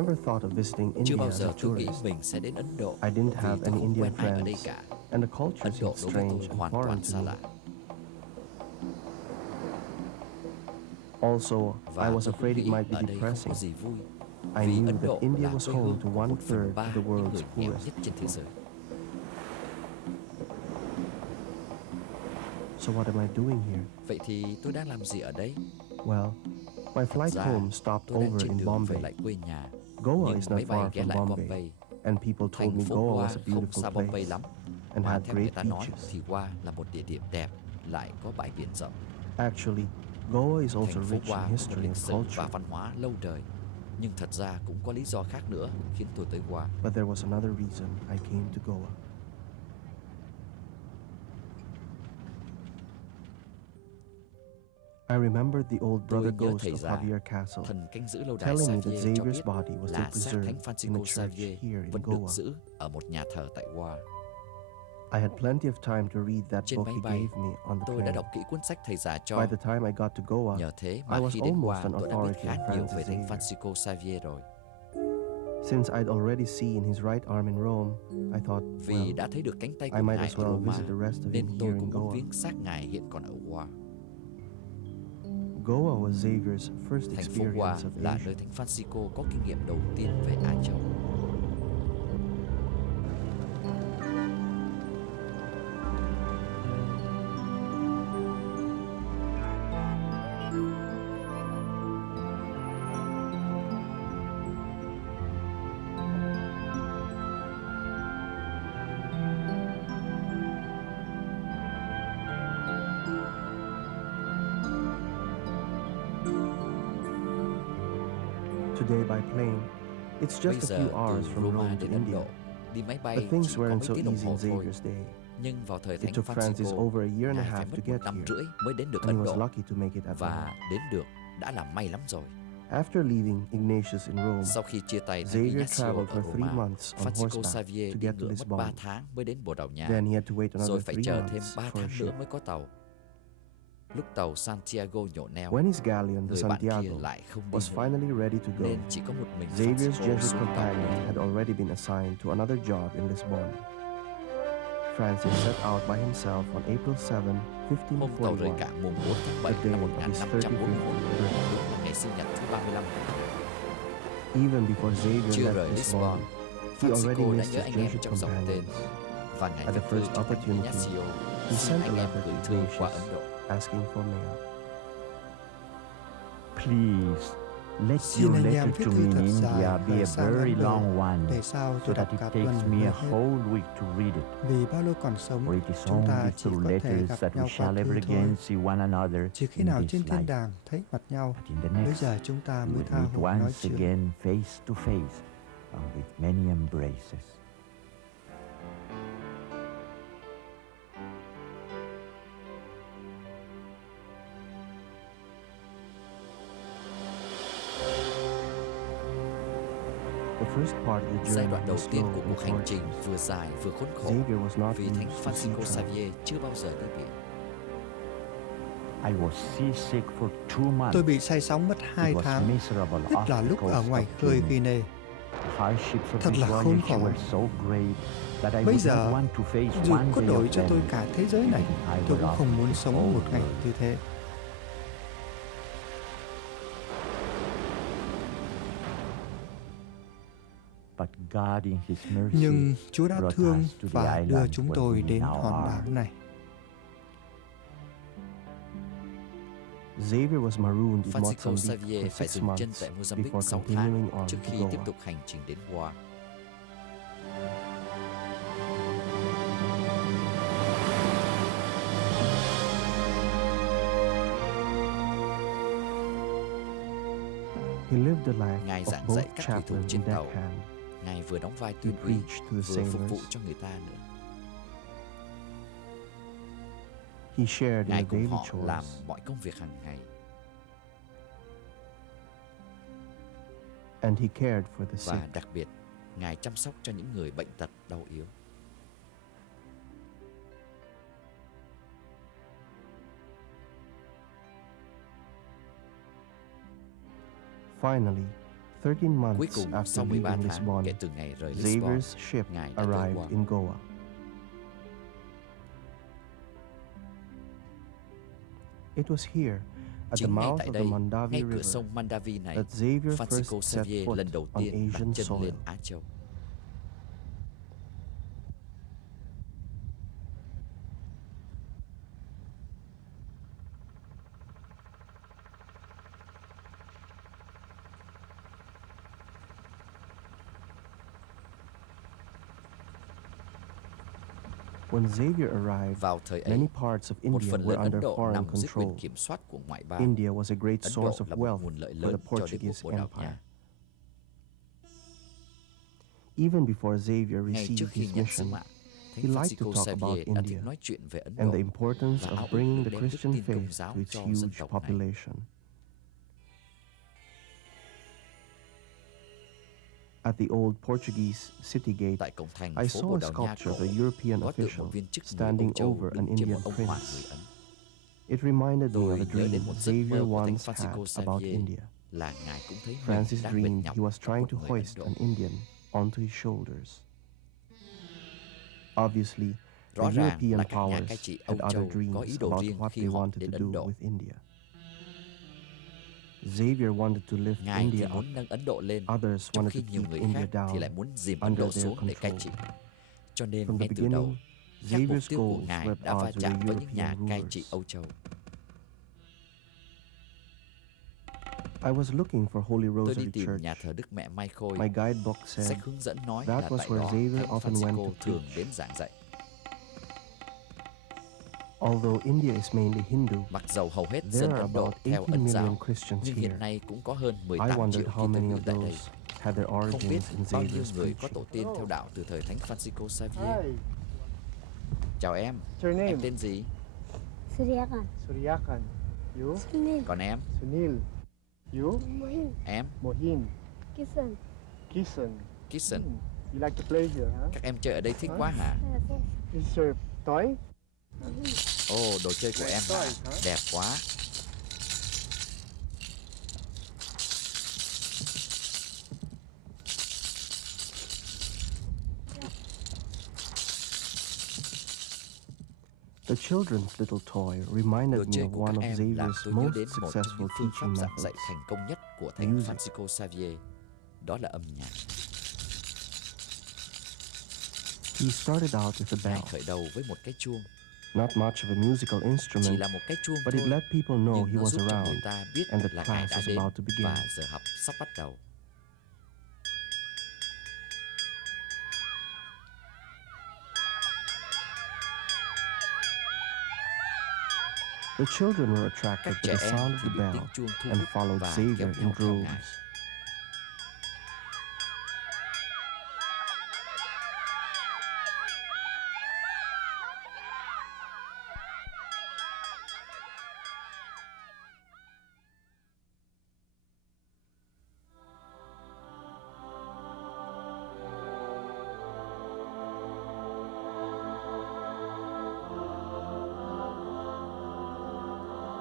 never thought of visiting Chưa India bao as a giờ tôi nghĩ tourist. mình sẽ đến Ấn Độ I didn't vì have tôi any không Indian quen ai ở đây friends, cả. and the culture Ấn Độ seemed đối với strange tôi and hoàn foreign toàn to xa me. lạ. Also, I Và was tôi cũng afraid it nghĩ might be ở đây không depressing. có gì vui. I Vì knew Ấn that Độ India là was quê home hương to của 1/3 1/3 of the những world's người nghèo poorest nhất trên thế giới. So what am I doing here? Vậy thì tôi đang làm gì ở đây? Well, my Thật flight ra, home stopped tôi đang over trên in đường về Bombay. lại quê nhà. Goa Nhưng is not máy bay far ghé from lại Bombay, Bombay. and people told Thành me phố Goa Goa was a không beautiful xa Bombay place lắm. and Mà had theo người great ta nói beaches. thì Goa là một địa điểm đẹp, lại có bãi biển rộng. Actually, Goa is also Thành phố rich Goa in có một history lịch and sử và culture. văn hóa lâu đời. Nhưng thật ra cũng có lý do khác nữa khiến tôi tới Goa. But there was another reason I came to Goa. I remembered the old brother Tôi nhớ ghost thầy of già, Javier Castle, thần canh giữ lâu đài telling me that Javier cho Xavier's biết body was still là xác preserved Thánh in a Phanxico church Javier here in vẫn được Goa. giữ ở một nhà thờ tại Goa. I had plenty of time to read that Trên book máy he bay, gave me on the tôi đã plane. đọc kỹ cuốn sách thầy già By cho. the time I got to Goa, Nhờ thế I mà was khi đến almost Goa, an tôi đã biết authority khá on nhiều về Francis Thánh Xavier. Phanxico Javier rồi. Since I'd already seen his right arm in Rome, I thought, Vì well, đã thấy được cánh tay I của might Ngài as ở well Roma, visit the rest of nên him tôi here in cũng muốn Goa. viếng xác Ngài hiện còn ở Goa. Goa was Xavier's first Thành phố Goa experience of là Asia. nơi Thánh Phanxico có kinh nghiệm đầu tiên về Á Châu. Today by plane, it's Bây just a giờ few từ hours from Roma Rome to đến Ấn India. Độ, đi máy But bay things chỉ có weren't mấy so tiếng đồng easy hồ in thôi. Xavier's day. Nhưng vào thời It Thánh took Francis Phanxico, over a year and a Ngài half phải to mất get một năm here, rưỡi mới đến được and he Ấn was Độ. lucky to make it at all. Và đến được đã là may lắm rồi. After leaving Ignatius in Rome, Sau khi chia tay Thánh Xavier Ignacio traveled ở for 3 Roma, months on Phanxico horseback Javier to đi get to ngựa mất Lisbon. 3 tháng mới đến Bồ Đào Nha. Then he had to wait Rồi another phải 3 chờ thêm months 3 for a tháng ship. nữa mới có tàu. Lúc tàu Santiago nhổ neo, When his galleon, the người bạn kia Santiago, lại không đi was nữa, finally ready to go, nên chỉ có một mình Xavier's Phanxico Jesuit xuống tàu companion đi. had already been assigned to another job in Lisbon. Francis set out by himself on April 7, Hôm tàu rời 1541, cảng mùng 4 tháng 7 the day năm of his 1541, 35th birthday. đúng là ngày sinh nhật thứ 35. Even before Xavier Chưa left rời Lisbon, Lisbon, he already Phanxico đã missed nhớ his anh em Jesuit trong dòng tên. companions. Và Ngài At viết the thư first cho Thánh opportunity, Ignacio, he xin sent a anh em letter gửi to thư qua Ấn Ignatius Độ. asking for mail. Please, let Xin your anh em letter viết to thư me in thật India dài be gửi a sang very Ấn Độ long one, để sao so tôi that đọc it cả takes tuần me mới a hết. whole week to read it. Vì bao lâu còn For sống, it is chúng ta only chỉ through có thể letters gặp that we nhau qua shall thư ever thôi. again see one another Chỉ khi in nào this trên thiên life. đàng thấy mặt nhau, But in the bây next, giờ chúng ta we mới will tha meet hồ nói once chuyện. again face to face and with many embraces. The first part of the Giai journey đoạn đầu was tiên slow của and cuộc hành trình tortuous. vừa dài vừa khốn khổ, Xavier was not vì Thánh used to sea Phanxico travel. Javier chưa bao giờ đi biển. I was seasick for 2 months. Tôi bị say sóng mất 2 It was tháng, miserable nhất là lúc ở ngoài khơi Guinea. The hardships of Thật this là khốn voyage khổ. were so great that I Bây would giờ, not want to face dù one có day đổi of cho tôi them. cả thế giới này, tôi cũng không muốn sống một ngày như thế. But God in His mercy Nhưng Chúa đã brought thương us to the và đưa island chúng where tôi we đến now hòn are. đảo này. Xavier was marooned in Phanxico Mozambique Javier for phải 6 dừng chân months tại Mozambique before 6 continuing tháng on trước to khi Goa. tiếp tục hành trình đến Goa. He lived the life Ngài of giảng both dạy các thủy thủ chaplain trên and tàu. deckhand. Ngài vừa đóng vai He tuyên úy, preached to the vừa phục vụ sailors. cho người ta nữa. He shared in Ngài the cùng daily họ làm chores, mọi công việc hàng ngày. and he cared for the Và sick. đặc biệt, Ngài chăm sóc cho những người bệnh tật đau yếu. Finally, 13 Cuối months cùng, after sau 13 leaving tháng Lisbon, kể từ ngày rời Lisbon, Xavier's ship Ngài đã tới arrived Goa. in Goa. It was here, at the Chính ngay mouth tại of the đây, Mandavi ngay cửa River, sông Mandavi này, that Xavier Phanxico first set Javier foot lần đầu on tiên đặt Asian chân soil. lên Á Châu. When Xavier arrived, Vào thời ấy, many parts of một India phần were lớn Ấn under Độ foreign nằm dưới quyền control. kiểm soát của ngoại bang. India was a great Ấn source Độ of là một wealth nguồn lợi for lớn the cho đế quốc Portuguese Bồ Đào Empire. Nha. Even before Xavier Ngay trước received khi his nhận sứ mission, mạng, he Thánh liked to Phanxico talk about Javier đã thích India nói chuyện về Ấn and Độ the importance và ao of ước bringing được the đem đức Christian tin Công faith giáo to its cho dân huge tộc này. population. At the old Portuguese city gate, Tại cổng thành I phố saw Bồ a Đào Nha sculpture cổ of a European có tượng official một viên chức người standing Âu Châu over an đứng trên một Indian ông hoàng prince. người Ấn. It reminded me of Tôi a nhớ dream đến một giấc mơ Xavier của Thánh once had Phanxico about Javier India. là Ngài cũng thấy mình Francis đang mệt dreamed nhọc he was trying một to người Ấn hoist Độ. an Indian onto his shoulders. Obviously, the Rõ ràng European là các nhà cai powers trị had Âu other Châu có dreams ý đồ about riêng what khi they họ wanted đến to Ấn do Độ. with India. Xavier wanted to lift Ngài India thì up. muốn nâng Ấn Độ lên, Others trong wanted khi to nhiều keep người India khác thì down lại muốn dìm Ấn under Độ their xuống để cai control. trị. Cho nên From the ngay từ đầu, beginning, các mục Xavier's tiêu của goals Ngài were at đã va odds with chạm the với những nhà European cai trị rulers. Âu Châu. I was looking for Holy Tôi đi Rosary tìm Church. nhà thờ Đức Mẹ Mai Khôi. My guidebook said Sách hướng dẫn nói that là was tại where đó Xavier Thánh often went Phanxico to thường preach. đến giảng dạy. Although India is mainly Hindu, Mặc dầu hầu hết there dân are Ấn Độ about theo 80 Ấn million giáo, Christians nhưng here. hiện nay cũng có hơn I 18 wondered triệu how Kitô many hữu of tại đây. those had their Không biết origins in bao nhiêu Xavier's người có preaching. tổ tiên theo đạo từ thời Thánh Phanxico Javier. Hi, Chào em, what's your name? em tên gì? Suryakan. Suryakan. You? Sunil. Còn em, Sunil. You? Mohin. em, Mohin. Kisan. Kisan. Kitson. You like to play here, huh? Các em chơi ở đây thích quá hả? This is your toy? Ồ, đồ chơi của em hả? Đẹp quá. The children's little toy reminded Đồ me chơi of của one các of em làm Xavier's tôi nhớ most đến một trong successful những phương pháp teaching giảng dạy methods. thành công nhất của Thánh Music. Phanxico Javier. Đó là âm nhạc. He started out with a Ngài bell, khởi đầu với một cái chuông, not much of a musical chỉ instrument, là một cái chuông but it thôi, let people know nhưng he nó was giúp cho around người ta biết and the là Ngài class đã was đến about to begin. và giờ học sắp bắt đầu. The children were attracted Các to trẻ the em sound of thì the bị tiếng bell chuông thu and hút followed và Xavier kéo in nhau theo Ngài. droves.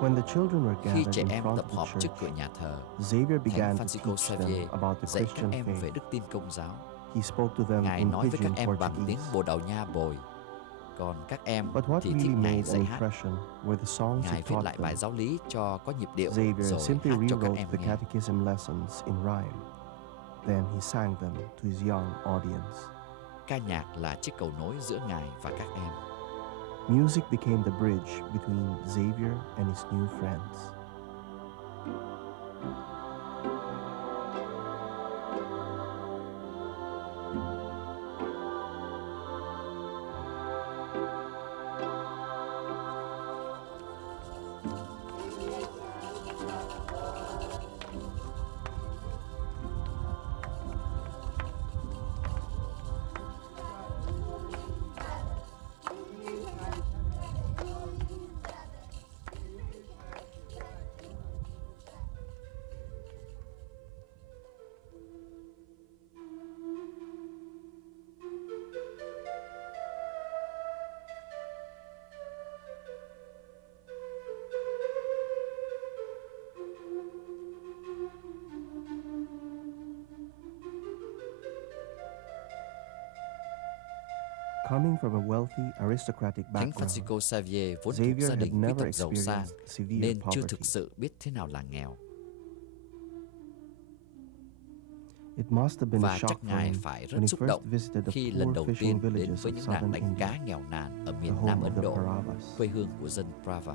When the children were Khi gathered trẻ in em front tập of the họp trước church, cửa nhà thờ, Xavier Thánh began to Phanxico teach them Javier about the dạy các Christian em về faith. đức tin Công giáo. He spoke to them Ngài in nói với các pidgin em bằng tiếng Portuguese. Bồ Đào Nha bồi. Còn các em But what thì really thích Ngài made an dạy hát. impression were the songs he Ngài viết taught lại them. bài giáo lý cho có nhịp điệu Xavier rồi simply hát cho các rewrote em the nghe. catechism lessons in rhyme. Then he sang them to his young audience. Ca nhạc là chiếc cầu nối giữa Ngài và các em. Music became the bridge between Xavier and his new friends. Coming from a wealthy, aristocratic Thánh background, Phanxico Javier vốn thuộc Javier gia had đình quý never tộc giàu sang experienced severe nên chưa poverty. thực sự biết thế nào là nghèo. It must have been a Và shock chắc for Ngài him phải when rất he xúc first động visited the khi lần poor đầu fishing tiên đến villages với of những làng southern đánh India, cá nghèo nàn ở the miền home Nam of Ấn the Độ, Paravas. quê hương của dân Prava.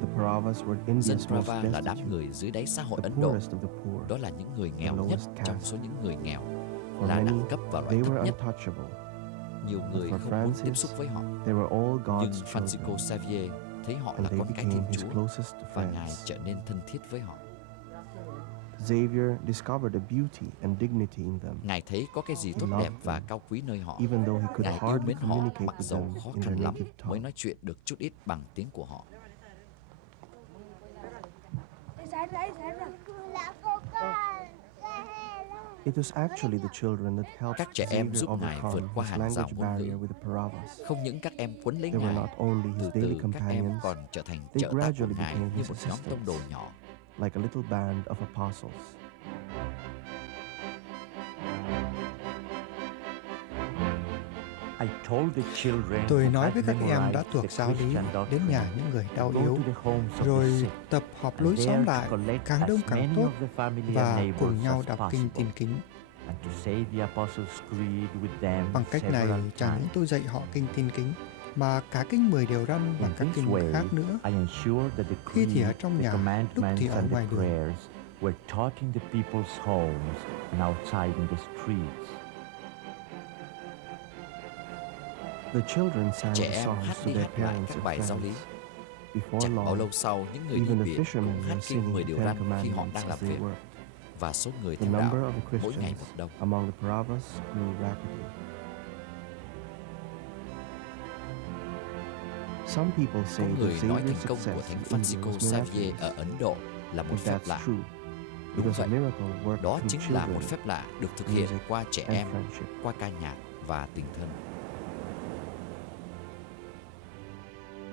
The Paravas were Dân India's most Prava là đám destitute, người dưới đáy xã hội the Ấn Độ. poorest of the poor. Đó là những người nghèo nhất lowest trong caste. số những người nghèo, For là many, đẳng cấp và loại they thấp were nhất. untouchable. Nhiều người for không muốn tiếp Francis, xúc với họ. They were all Nhưng God's Phanxico children, Javier thấy họ and là they con cái became Thiên his Chúa closest và Ngài friends. trở nên thân thiết với họ. Xavier discovered a beauty and dignity in them, Ngài thấy có cái gì tốt loved đẹp và them, cao quý nơi họ. even though he could Ngài yêu hardly mến họ communicate mặc with dầu them khó in khăn their lắm native mới tongue. nói chuyện được chút ít bằng tiếng của họ. It was actually the children that helped Các trẻ em Xavier giúp Ngài vượt overcome qua his hàng rào language ngôn barrier ngữ. with the Paravas. Không những các em quấn lấy They were Ngài, not only his từ daily từ các em companions, còn trở thành they trợ tác của gradually Ngài became như his một nhóm tông đồ assistants. nhỏ. like a little band of apostles. Tôi nói với các em đã thuộc giáo lý đến nhà những người đau yếu, rồi tập họp lối xóm lại, càng đông càng tốt, và cùng nhau đọc kinh tin kính. Bằng cách này, chẳng những tôi dạy họ kinh tin kính, mà cả kinh 10 điều răn và các kinh khác nữa. Khi thì ở trong nhà, lúc thì ở ngoài đường. Trẻ em hát đi hát lại các bài giáo lý. Chẳng bao lâu sau, những người đi biển cũng hát kinh 10 điều răn khi họ đang làm việc. Và số người theo đạo mỗi ngày một đông. Có người nói thành công của Thánh Phanxico Javier ở Ấn Độ là một phép lạ. Đúng vậy, đó chính là một phép lạ được thực hiện qua trẻ em, qua ca nhạc và tình thân.